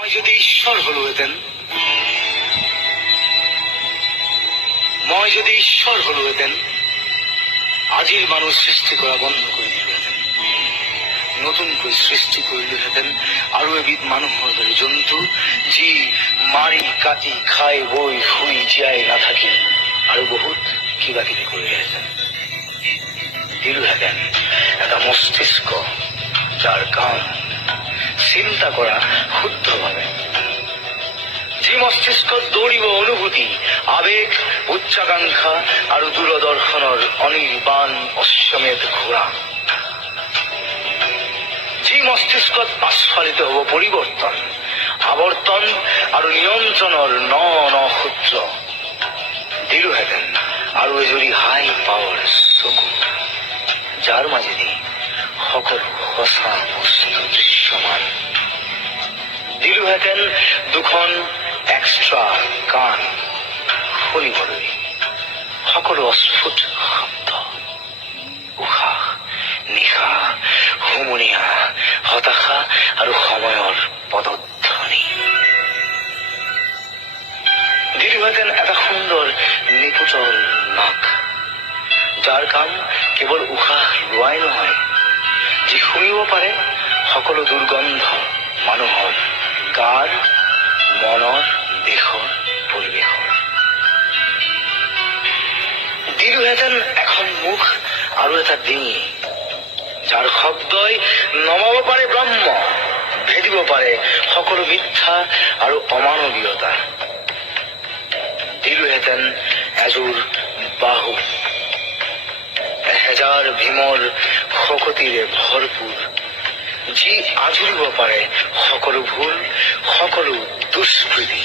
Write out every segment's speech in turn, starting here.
মই যদি ঈশ্বৰ হলোহেঁতেন, আজিৰ মানুহ সৃষ্টি কৰা বন্ধ কৰি দিলোহেঁতেন, নতুনকৈ সৃষ্টি কৰিলোহেঁতেন আৰু এবিধ মানুহৰ দৰে জন্তু, যি মাৰি কাটি খাই বৈ শুই জীয়াই নাথাকি আৰু বহুত কিবা কিবি কৰিলেহেঁতেন। দিলোহেঁতেন এটা মস্তিষ্ক, যাৰ কাম চিন্তা কৰা শুদ্ধভাৱে, যি মস্তিষ্কত দৌৰিব অনুভূতি, আবেগ, উচ্চাকাংক্ষা আৰু দূৰদৰ্শনৰ অনিৰ্বাণ অশ্বমেধ ঘোঁৰা, যি মস্তিষ্কত আস্ফালিত হব পৰিৱৰ্তন, আৱৰ্তন আৰু নিয়ন্ত্ৰণৰ ন ন সূত্ৰ। দিলোহেঁতেন আৰু এজুৰি হাই পাৱাৰ চকু, যাৰ মাজেদি সকলো সঁচা বস্তু দৃশ্যমান। দিলোহেঁতেন দুখন এক্সট্ৰা কাণ, শুনিবলৈ সকলো অস্ফুট শব্দ, উশাহ নিশাহ, হুমুনিয়া, হতাশা আৰু সময়ৰ পদধ্বনি। দিলোহেঁতেন এটা সুন্দৰ নিপুটল নাক, যাৰ কাম কেৱল উশাহ লোৱাই নহয়, যি শুনিব পাৰে সকলো দুৰ্গন্ধ মানুহৰ গাৰ, মনৰ, দেশৰ, পৰিৱেশৰ। দিলোহেঁতেন এখন মুখ আৰু এটা ডিঙি, যাৰ শব্দই নমাব পাৰে ব্ৰহ্ম, ভেদিব পাৰে সকলো মিথ্যা আৰু অমানৱীয়তা। দিলোহেঁতেন এযোৰ বাহু, এহেজাৰ ভীমৰ শকতিৰে ভৰপূৰ, যি আঁজুৰিব পাৰে সকলো ভুল, সকলো দুষ্কৃতি।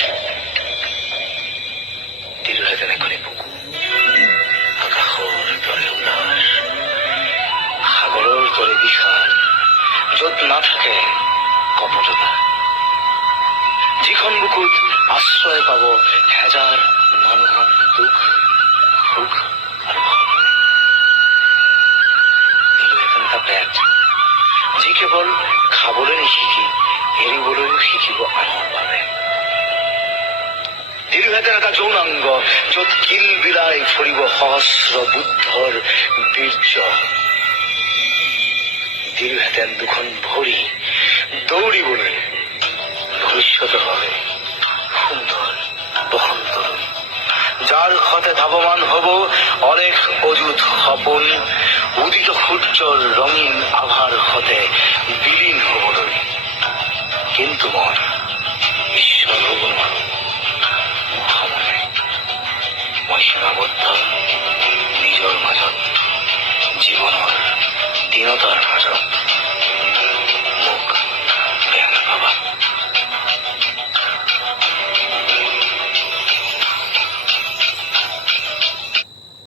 দিলোহেঁতেন এখনি বুকু, আকাশৰ দৰে উদাৰ, সাগৰৰ দৰে বিশাল, য'ত নাথাকে কপটতা, যিখন বুকুত আশ্ৰয় পাব হেজাৰ মানুহৰ দুখ, সুখ আৰু সপোন। দিলোহেঁতেন এটা পেট, যি কেৱল খাবলৈ নিশিকি এৰিবলৈও শিকিব আনৰ বাবে। দিলোহেঁতেন এটা যৌনাংগ, য'ত কিল বিলাই ফুৰিব সহস্ৰ বুদ্ধৰ বীৰ্য। দিলোহেঁতেন দুখন ভৰি, দৌৰিবলৈ ভৱিষ্যতৰ বাবে সুন্দৰ বসন্তলৈ, যাৰ সতে ধাৱমান হব অলেখ অযুত সপোন, উদিত সূৰ্যৰ ৰঙীন আভাৰ সতে বিলীন হবলৈ। কিন্তু মই ঈশ্বৰ হব নোৱাৰো, সময় মই সীমাবদ্ধ নিজৰ মাজত জীৱনৰ